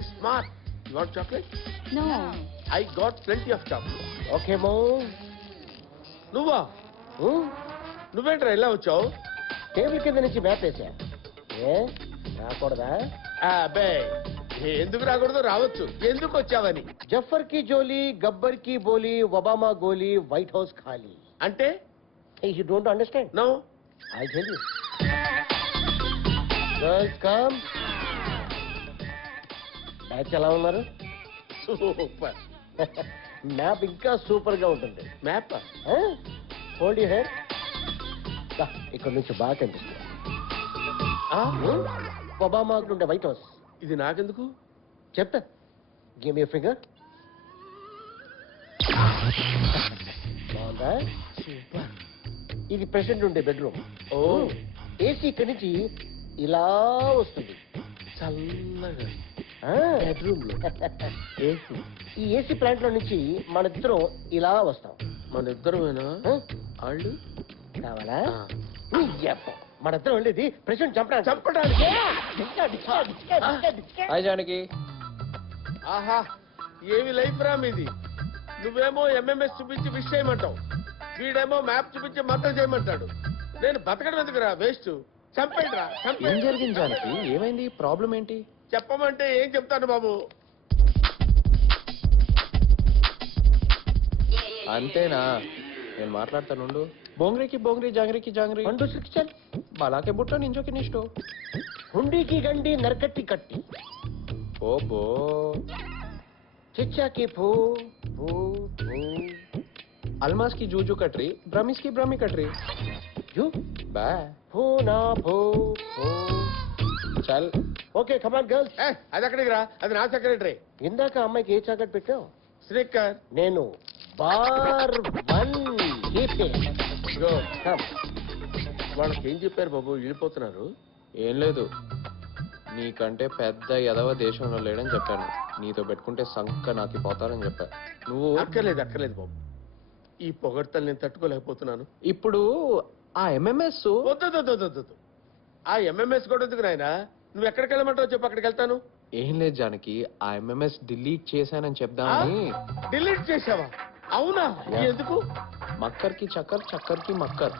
Very smart. You want chocolate? No. I got plenty of chocolate. Okay మో. నువ్వా? నువ్వేంట్రా ఇలా వచ్చావు? టేబుల్ కింద నుంచి మ్యాప్ వేసా. ఏ రాకూడదా? అబ్బే, ఎందుకు రాకూడదు? రావచ్చు. ఎందుకు వచ్చావని. జఫర్ కి జోలీ, గబ్బర్ కి బోలీ, ఒబామా గోలీ, వైట్ హౌస్ ఖాళీ. అంటే you don't understand? No. I tell you. Girls come. Batch ఎలా ఉన్నారు? సూపర్. మ్యాప్ ఇంకా సూపర్ గా ఉంటుంది. Map hold you hair. ఇక్కడ నుంచి బాగా కనిపిస్తుంది. ఒబామా ఉండే వైట్ హౌస్. ఇది నాకెందుకు? చెప్తా. Give me finger. బాగుందా? సూపర్. ఇది ప్రెసిడెంట్ ఉండే బెడ్రూమ్. ఓ, ఏసీ ఇక్కడి నుంచి ఇలా వస్తుంది చల్లగా బెడ్రూమ్ లో. ఏసీ. ఈ ఏసీ ప్లాంట్ లో నుంచి మన ఇద్దరం ఇలా వస్తాం. మన ఇద్దరమేనా? ఆ? వాళ్ళు కావాలా? మన ఇద్దరం వెళ్ళేది ప్రెసిడెంట్ చంపడానికి. చంపడానికి? హాయ్ జానకి. ఆహా, ఏమి లైఫ్ రా మీది. నువ్వేమో ఎంఎంఎస్ చూపించి విష్ చేయమంటావు, వీడేమో మ్యాప్ చూపించి మద్దతు చేయమంటాడు. నేను బతకడం ఎందుకురా? వేస్ట్. చంపేట్రా, ఏం చంపేయండి. జరిగింది జానకి? ఏమైంది? ప్రాబ్లం ఏంటి? చెప్పమంటే ఏం చెప్తాను బాబు? అంతేనా? నేను మాట్లాడతానుండు. బోంగ్రీకి బోంగ్రీ, జాంగ్రీకి జాంగ్రీ, పండు శిక్షల్. బాలాకే బుట్ట నింజోకి నిష్టో, హుండీకి గండి నరకట్టి కట్టి, ఓ బో చిచ్చాకి పూ పూ పూ. అల్మాస్ కి జూజు కట్రీ, బ్రహ్మిస్ కి బ్రహ్మి కట్రీ. యూ బా పూ నా పూ పూ. చల్. Okay come on girls. అది అక్కడికి రా, అది నా సెక్రటరీ. ఇందాక అమ్మాయికి ఏ చాకెట్ పెట్టావు? స్నిక్కర్. నేను బార్ వన్. ఇగో, వాళ్ళకి ఏం చెప్పారు బాబు? వెళ్ళిపోతున్నారు. ఏం లేదు, నీకంటే పెద్ద ఎదవ దేశంలో లేడని చెప్పాను. నీతో పెట్టుకుంటే సంక నాకి పోతారని చెప్పా. నువ్వు అక్కర్లేదు అక్కర్లేదు బాబు, ఈ పొగడ్తలు నేను తట్టుకోలేకపోతున్నాను. ఇప్పుడు ఆ ఎంఎంఎస్ వద్దు. ఆ ఎంఎంఎస్ కూడా ఎందుకు నాయనా? నువ్వు ఎక్కడికి వెళ్ళమంటావు చెప్పు, అక్కడికి వెళ్తాను. ఏం లేదు జానకి, ఆ ఎంఎంఎస్ డిలీట్ చేశానని చెప్దామని. డిలీట్ చేసావా? అవునా? Yeah. ఎందుకు? మక్కర్ కి చక్కర్, చక్కర్ కి మక్కర్.